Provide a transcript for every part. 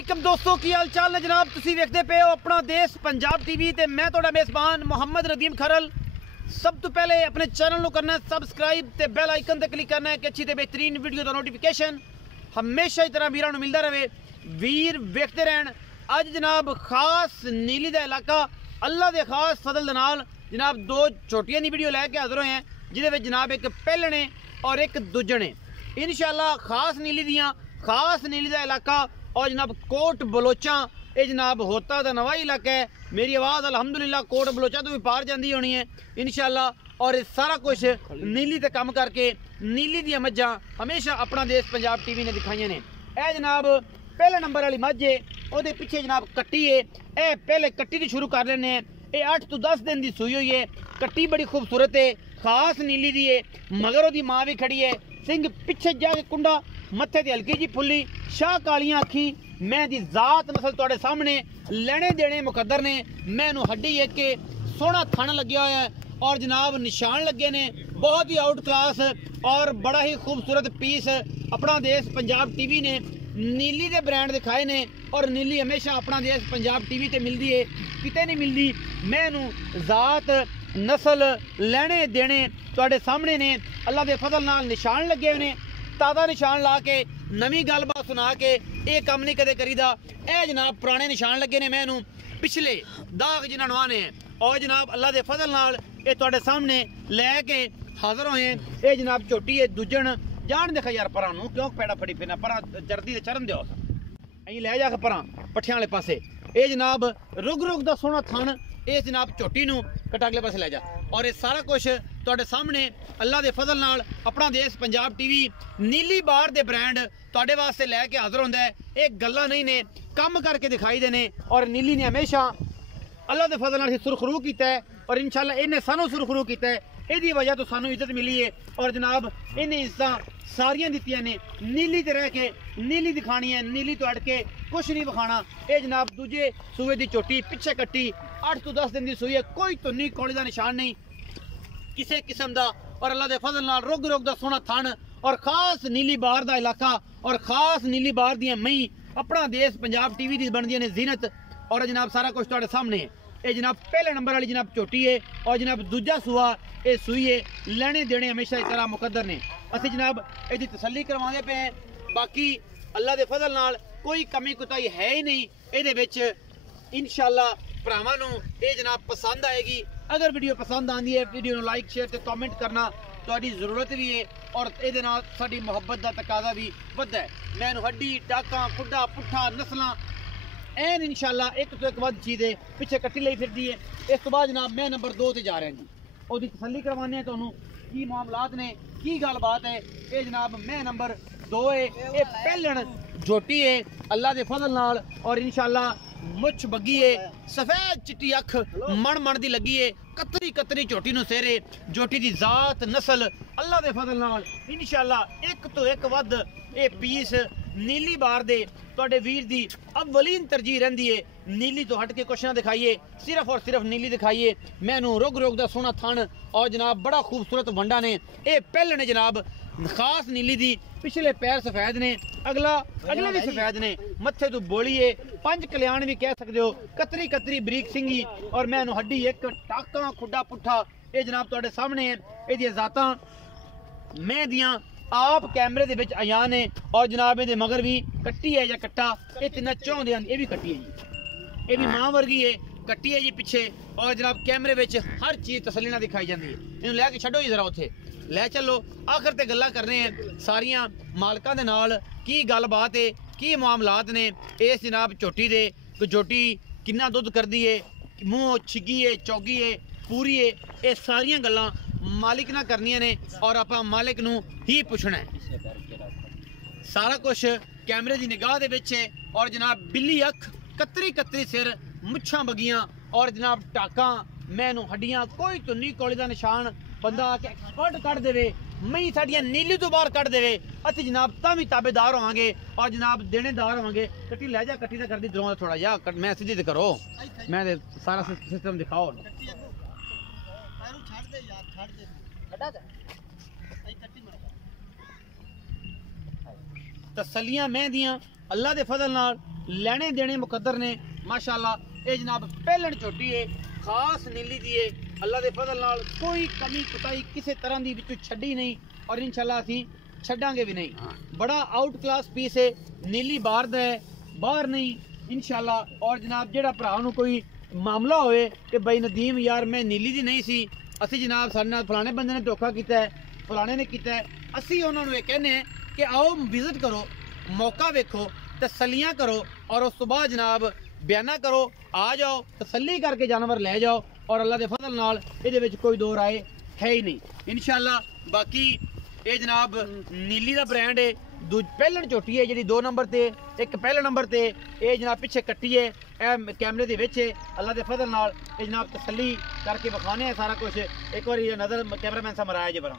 वालेकुम दोस्तों की हाल चाल ने जनाब तुसी वेखदे पे हो अपना देश पंजाब टीवी ते मैं तोड़ा मेज़बान मोहम्मद नदीम खरल। सब तो पहले अपने चैनल को करना है सबसक्राइब ते बेल आइकन ते क्लिक करना है कि अच्छी ते बेहतरीन वीडियो का नोटिफिकेशन हमेशा ही तरह वीरां नूं मिलता रहे। वीर वेखते रहन। अज जनाब खास नीली का इलाका अल्लाह के खास फजल दे नाल जनाब दो छोटियां दी वीडियो लैके हाजिर होए हैं जिहदे विच जनाब एक पहलने और एक दुजने इंशाअल्लाह खास नीली का इलाका और जनाब कोट बलोचा ये जनाब होता दा नवा इलाका है। मेरी आवाज़ अल्हम्दुलिल्लाह कोट बलोचा तो भी पार जाती होनी है इंशाअल्लाह। और ये सारा कुछ नीली ते कम करके नीली दी मज्जां हमेशा अपना देश पंजाब टीवी ने दिखाई ने। यह जनाब पहले नंबर वाली मझ है और पिछे जनाब कट्टी है। यह पहले कट्टी की शुरू कर लेने। ये 8 तो 10 दिन की सूई हुई है। कट्टी बड़ी खूबसूरत है खास नीली दी है। मगर ओदी माँ भी खड़ी है। सिंह पिछे जाके कुंडा मत्थे ते हल्की जी फुल्ली शाह कालियां अखी। मैं दी जात नस्ल तुहाडे सामने लेने देने मुकद्दर ने। मैनू हड्डी एक के सोहना थन लग्या होया है और जनाब निशान लगे ने बहुत ही आउट क्लास और बड़ा ही खूबसूरत पीस अपना देश पंजाब टीवी ने नीली के ब्रांड दिखाए ने। और नीली हमेशा अपना देश पंजाब टीवी ते मिलती है किते नहीं मिलती। मैनू जात नस्ल लेने देने तुहाडे सामने ने अल्लाह के फजल नाल निशान लगे ने। ताज़ा निशान ला के नवी गलबात सुना के ये काम नहीं कदे करीदा। ए जनाब पुराने निशान लगे ने मैनू पिछले दाग जिन्हां नूं आने और जनाब अल्लाह के फजल नाल ये तुहाडे सामने लैके हाजिर होए हैं। ये जनाब झोटी है दुजन जान देखा यार परां नूं क्यों पैड़ा फड़ी फिरना परां जर्दी ते चरण दिओ अं लै जा परां पट्ठियां वाले पासे। ये जनाब रुग रुग दा सोहना थन ये जनाब झोटी नूं कट अगले पासे लै जा। और ये सारा कुछ तुहाडे सामने अल्लाह के फजल नाल अपना देश पंजाब टीवी नीली बार दे ब्रांड तुहाडे वास्ते लैके हाजिर होंदा है। ये गल्लां नहीं ने कम करके दिखाई देने। और नीली ने हमेशा अल्लाह के फजल नाल सुरखरू कीता है और इंशाअल्लाह इन्हें सानू सुरखरू कीता है। इसकी वजह तो सानू इज्जत मिली है और जनाब इन्हें इज्जत सारियां दित्तियां ने। नीली ते रह के नीली दिखानी है नीली तो अड़ के कुछ नहीं विखाना। ये जनाब दूजे सूए की चोटी पिछे कट्टी 8 तो 10 दिन की सूई है। कोई धुन्नी कौड़ी का निशान नहीं किसी किस्म का। और अल्लाह के फजल नाल रुग रुग दा सोहना थन और खास नीली बार का इलाका और खास नीली बार दियां मई अपना देश पंजाब टीवी की बनदियां ने जीनत। और जनाब सारा कुछ तुहाडे सामने है। ये जनाब पहले नंबर वाली जनाब चोटी है और जनाब दूजा सूआ ये सूई है। लेने देने हमेशा इस तरह मुकद्दर ने। असी जनाब इसकी तसल्ली करवाने पे हैं। बाकी अल्लाह के फजल नाल कोई कमी कुताही है ही नहीं। ये इंशाअल्लाह भरावां नूं ये जनाब पसंद आएगी। अगर वीडियो पसंद आती है वीडियो नूं लाइक शेयर ते कमेंट करना तुहाडी जरूरत भी है और ये नाल साडी मुहब्बत का तकाजा भी वधदा है। मैनूं हड्डी टाका खुड्डा पुट्ठा नस्लां एन इंशाअल्लाह एक तो एक वध चीज़ है पिछे कट्टी ली फिरती है। इस तो बाद जनाब मैं नंबर 2 ते जा रहा जी उसकी तसल्ली करवाने तुहानूं की मामलात ने की गलबात है। ये जनाब मैं नंबर 2 है। ये पहलण झोटी है अल्लाह के फजल नाल और इंशाअल्लाह मुछ बगी है सफेद चिट्टी अख मण मण दी लगी है कतरी कतरी झोटी नूं सेरे झोटी दी जात नस्ल अल्लाह के फजल नाल इंशाअल्लाह एक तो एक वध ये पीस नीली बार दे तुहाडे वीर दी अव्वलीन तरजीह रहिंदी है। नीली तो हट के कुछ ना दिखाइए सिर्फ और सिर्फ नीली दिखाइए। मैनू रुग रुग दा सोहना थन और जनाब बड़ा खूबसूरत वंडा ने। ये पहले ने जनाब खास नीली दी पिछले पैर सफेद ने अगले भी सफेद ने मत्थे तो बोली है 5 कल्याण भी कह सकते हो कतरी कतरी बरीक सिंगी। और मैनू हड्डी एक टाका खुड्डा पुट्ठा ये जनाब तुहाडे सामने है। ये जातां मैं दियां आप कैमरे दे विच आया ने और जनाब ये मगर भी कट्टी है या कट्टा ये तिना चाहते हैं। ये भी कट्टी है जी ये भी मां वर्गी है कट्टी है जी पिछे। और जनाब कैमरे विच हर चीज़ तसल्ली नाल दिखाई जाती है। इन्हूं लैके छड्डो जी जरा उत्थे लै चलो आखिर ते गल्लां करने हैं सारियां मालकां दे नाल की गलबात है की मामलात ने। इस जनाब झोटी दे झोटी किन्ना दुध करदी है मूँह छिगी है चौगी है पूरी है ये सारियां गल्लां मालिक ना करनियां ने और आप मालिक नूं ही पुछना है। सारा कुछ कैमरे की निगाह दे विच है। और जनाब बिल्ली अख कतरी कतरी सिर मुछां बगियां और जनाब टाका मैनू हड्डियां कोई धुन्नी कौली का निशान बंदा आके एक्सपर्ट कट देवे मई साड़ियां नीली तो बाहर कट देवे असीं जनाब तां भी ताबेदार होवांगे और जनाब देनेदार होवांगे। कट्टी लै जा कट्टी तो कर दी दरों थोड़ा जा मैं सीधी ते करो मैं सारा सिस्टम दिखाओ। तसलियां मैं दियां अल्लाह के फजल नाल लेने देने मुकद्दर ने माशाअल्लाह। ये जनाब पहलन झोटी है, खास नीली दी है। अल्लाह के फजल नाल कोई कमी कुताई किसी तरह की विचों छड्डी नहीं और इंशाअल्लाह असी छड्डांगे भी नहीं। बड़ा आउट क्लास पीस है, नीली बाहर दा है, बाहर नहीं इंशाअल्लाह। और जनाब जेड़ा भरा नूं कोई मामला होए कि भाई नदीम यार मैं नीली दी नहीं सी, असी जनाब साडे नाल फलाने बंदे ने धोखा कीता है, फलाने ने कीता है, असी उन्हां नूं ये कहने हैं कि आओ विजिट करो, मौका वेखो, तसल्लियां करो और उस तो बाद जनाब बयाना करो, आ जाओ तसल्ली करके जानवर ले जाओ। और अल्लाह के फजल नाल इहदे विच कोई दो राय है ही नहीं इंशाअल्लाह। बाकी ये जनाब नीली का ब्रांड है, पहलन झोटी है जी 2 नंबर ते, एक पहले नंबर ते। ये जनाब पिछे कट्टी है, कैमरे के विच है। अल्लाह के फजल नाल ये जनाब तसल्ली करके विखाने हैं सारा कुछ। एक बार नज़र कैमरामैन साहब मराया जी बरा।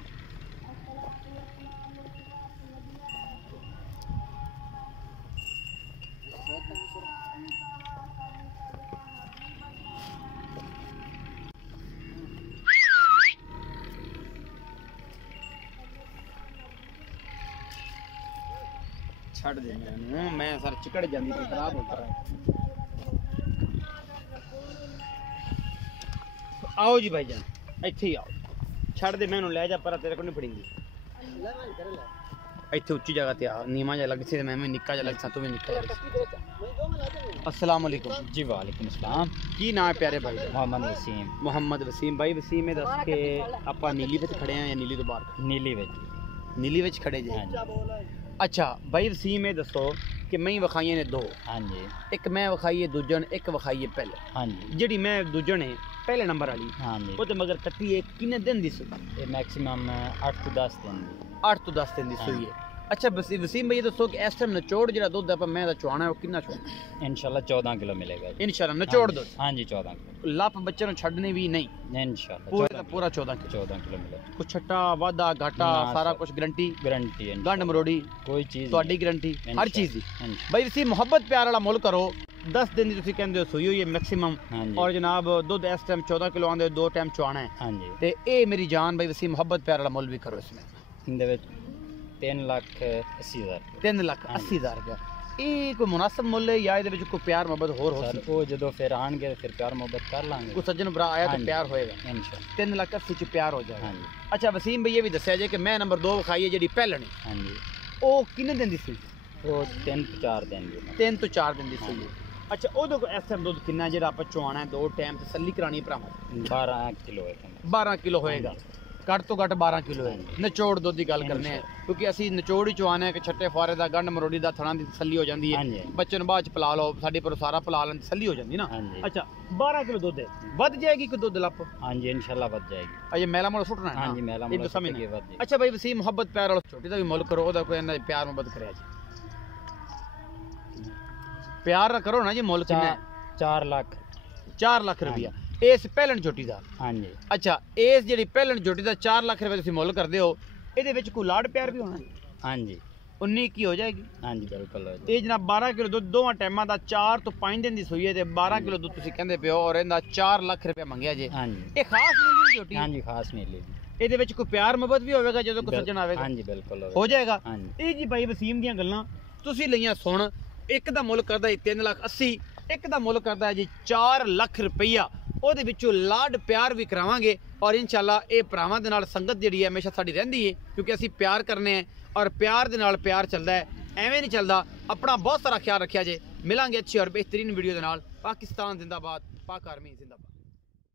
छड़ दे मैं सर चिकड़ जाती तो खराब होता है। आओ जी भाई जान इत्थे ही आओ, छड़ दे मैनू ले जा पर तेरे को नहीं फड़ेंगी। इत्थे उच्ची जगह ते आ, नीमा जा लग सी मैं निक्का जा लग सा, तू भी निक्का जा। अस्सलाम वालेकुम जी। वालेकुम सलाम। की नाम है प्यारे भाई? मोहम्मद वसीम। मोहम्मद वसीम भाई। वसीम में दस के आप नीली विच खड़े हैं या नीली तो बाहर? नीली विच। नीली विच खड़े जी। अच्छा भाई वसीम में दसो कि मैं विखाइयां ने 2। हाँ जी। एक मैं विखाई है दूजन, एक विखाई है पहले। हाँ जी। जी मैं दूजन है पहले नंबर वाली। हाँ जी। वो तो मगर कट्टी है किन्ने दिन दी सी? ये मैक्सिमम 8 to 10 दिन। 8 to 10 दिन दी सुई है। अच्छा वसीम भाई दसो कि इस टाइम नचोड़ जो दुध आप मैं चुआना है वो कितना चुआना? इंशाल्लाह 14 किलो मिलेगा। इंशाल्लाह नचोड़ दुध? हाँ जी 14 किलो। लप बच्चे ने छड़ने भी नहीं? इंशाल्लाह पूरा 14 किलो मिलेगा। कुछ छट्टा वादा घाटा सारा कुछ गारंटी? गारंटी है। गंड मरोड़ी कोई चीज ਤੁਹਾਡੀ गारंटी हर चीज दी। भाई वसीम मोहब्बत प्यार वाला मुल करो। 10 दिन ਦੀ ਤੁਸੀਂ ਕਹਿੰਦੇ ਹੋ ਸੂਈ ਹੋਈ ਹੈ ਮੈਕਸਿਮਮ। ਔਰ ਜਨਾਬ ਦੁੱਧ ਇਸ ਟਾਈਮ 14 ਕਿਲੋ ਆਂਦੇ 2 ਟਾਈਮ ਚੁਆਣਾ ਹੈ। हाँ जी। ਤੇ ਇਹ ਮੇਰੀ ਜਾਨ ਭਾਈ ਵਸੀਮ मोहब्बत प्यार वाला मुल भी करो इसमें। इनदे विच 3,80,000। 3,80,000 रुपया। ਇਹ ਕੋਈ ਮੁਨਾਸਬ ਮੁੱਲ ਹੈ ਜਾਂ ਇਹਦੇ ਵਿੱਚ ਕੋਈ ਪਿਆਰ ਮੁਹੱਬਤ ਹੋਰ ਹੋ सर ਸਕਦੀ? वो जदों फिर आएंगे फिर प्यार मोहब्बत कर लांगे। ਕੋਈ ਸੱਜਣ ਭਰਾ ਆਇਆ हाँ ਤਾਂ जी। ਪਿਆਰ ਹੋਏਗਾ। इंशाल्लाह। 3,80,000 ਚ ਪਿਆਰ ਹੋ ਜਾਏਗਾ। हाँ जी। ਅੱਛਾ ਵਸੀਮ ਭਈ ਇਹ ਵੀ ਦੱਸਿਆ ਜੇ ਕਿ ਮੈਂ ਨੰਬਰ 2 ਵਿਖਾਈ ਹੈ ਜਿਹੜੀ ਪਹਿਲਣ हाँ जी। ਉਹ ਕਿੰਨੇ ਦਿਨ ਦੀ ਸੀ? वो 3 to 4 दिन ਦੀ। 3 ਤੋਂ 4 ਦਿਨ ਦੀ ਸੀ। ਅੱਛਾ ਉਹਦੇ ਕੋਲ ਇਸ ਟਾਈਮ ਦੁੱਧ ਕਿੰਨਾ ਜਿਹੜਾ ਆਪਾਂ ਚੁਆਣਾ ਹੈ 2 ਟਾਈਮ ਤਸੱਲੀ ਕਰਾਣੀ ਭਰਾਵਾਂ? 12 किलो है। 12 ਕਿਲੋ ਹੋਏਗਾ। ਘੱਟ ਤੋਂ ਘੱਟ 12 ਕਿਲੋ ਹੈ। ਨਿਚੋੜ ਦੁੱਧ ਦੀ ਗੱਲ ਕਰਨੇ ਆ ਕਿਉਂਕਿ ਅਸੀਂ ਨਿਚੋੜ ਹੀ ਚੁਆਣਾ ਹੈ ਕਿ ਛੱਟੇ ਫੁਆਰੇ ਦਾ ਗੰਢ ਮਰੋੜੀ ਦਾ ਥਣਾ ਦੀ ਤਸੱਲੀ ਹੋ ਜਾਂਦੀ ਹੈ। ਬੱਚੇ ਨੂੰ ਬਾਅਦ ਚ ਪਿਲਾ ਲਓ, ਸਾਡੇ ਪਰ ਸਾਰਾ ਪਿਲਾ ਲੈਣ ਤਸੱਲੀ ਹੋ ਜਾਂਦੀ ਨਾ। ਅੱਛਾ 12 ਕਿਲੋ ਦੁੱਧ ਹੈ, ਵੱਧ ਜਾਏਗੀ ਕਿ ਦੁੱਧ ਲੱਪ? हाँ जी इंशाल्लाह बच जाएगी। ਅਜੇ ਮੈਲਾ ਮੋਲ ਸੁੱਟਣਾ ਹੈ? हाँ जी मेला ਇਹ ਦੱਸਾਂ के ਮੈਨੂੰ। बच जाएगी। ਅੱਛਾ ਭਾਈ ਵਸੀਮ ਮੁਹੱਬਤ ਪਿਆਰ ਵਾਲਾ ਛੋਟੀ ਦਾ ਵੀ ਮੁੱਲ ਕਰੋ, ਉਹਦਾ ਕੋਈ ਇਹਨਾਂ ਪਿਆਰ ਮੁਹੱਬਤ ਕਰਿਆ ਜੀ। ਪਿਆਰ ਕਰੋ ਨਾ ਜੀ। ਮੁੱਲ ਕਿੰਨਾ ਹੈ? 4 लाख। 4 ਲੱਖ ਰੁਪਇਆ ਇਸ ਪਹਿਲਣ ਝੋਟੀ ਦਾ। हाँ जी। ਅੱਛਾ ਇਸ ਜਿਹੜੀ ਪਹਿਲਣ ਝੋਟੀ ਦਾ 4 ਲੱਖ ਰੁਪਏ ਤੁਸੀਂ ਮੁੱਲ ਕਰਦੇ ਹੋ, ਇਹਦੇ ਵਿੱਚ ਕੋਈ ਲਾੜ ਪਿਆਰ ਵੀ ਹੋਣਾ? हाँ जी। 19 ਕੀ ਹੋ ਜਾਏਗੀ? हाँ जी बिल्कुल हो जाएगी। ਇਹ ਜਨਾਬ 12 ਕਿਲੋ ਦੁੱਧ ਦੋਵਾਂ ਟਾਈਮਾਂ ਦਾ 4 ਤੋਂ 5 ਦਿਨ ਦੀ ਸੂਈ ਹੈ ਤੇ 12 ਕਿਲੋ ਦੁੱਧ ਤੁਸੀਂ ਕਹਿੰਦੇ ਪਿਓ ਔਰ ਇਹਦਾ 4 ਲੱਖ ਰੁਪਏ ਮੰਗਿਆ ਜੇ। हाँ जी। ਇਹ ਖਾਸ ਨੀਲੀ ਝੋਟੀ? हाँ जी खास नीली। ਇਹਦੇ ਵਿੱਚ ਕੋਈ ਪਿਆਰ ਮੁਹੱਬਤ ਵੀ ਹੋਵੇਗਾ ਜਦੋਂ ਕੋਈ ਸੱਜਣ ਆਵੇਗਾ? हाँ जी बिल्कुल ਹੋ ਜਾਏਗਾ। हाँ जी। ਇਹ ਜੀ ਭਾਈ ਵਸੀਮ ਦੀਆਂ ਗੱਲਾਂ ਤੁਸੀਂ ਲਈਆਂ ਸੁਣ। ਇੱਕ ਦਾ ਮੁੱਲ ਕਰਦਾ ਹੈ 3,80,000, ਇੱਕ ਦਾ ਮੁੱਲ ਕਰਦਾ ਹੈ ਜੀ 4 ਲੱਖ ਰੁਪਈਆ। ਉਹਦੇ ਵਿੱਚੋਂ ਲਾਡ ਪਿਆਰ ਵੀ ਕਰਾਵਾਂਗੇ ਔਰ ਇਨਸ਼ਾਅੱਲਾ ਇਹ ਭਰਾਵਾਂ ਦੇ ਨਾਲ ਸੰਗਤ ਜਿਹੜੀ ਹੈ ਹਮੇਸ਼ਾ ਸਾਡੀ ਰਹਿੰਦੀ ਹੈ ਕਿਉਂਕਿ ਅਸੀਂ ਪਿਆਰ ਕਰਨੇ ਆ ਔਰ ਪਿਆਰ ਦੇ ਨਾਲ ਪਿਆਰ ਚੱਲਦਾ ਹੈ, ਐਵੇਂ ਨਹੀਂ ਚੱਲਦਾ। ਆਪਣਾ ਬਹੁਤ ਸਾਰਾ ਖਿਆਲ ਰੱਖਿਆ ਜੇ। ਮਿਲਾਂਗੇ ਅੱਛੀ ਔਰ ਬਿਹਤਰੀਨ ਵੀਡੀਓ ਦੇ ਨਾਲ। ਪਾਕਿਸਤਾਨ ਜ਼ਿੰਦਾਬਾਦ, ਪਾਕ ਆਰਮੀ ਜ਼ਿੰਦਾਬਾਦ।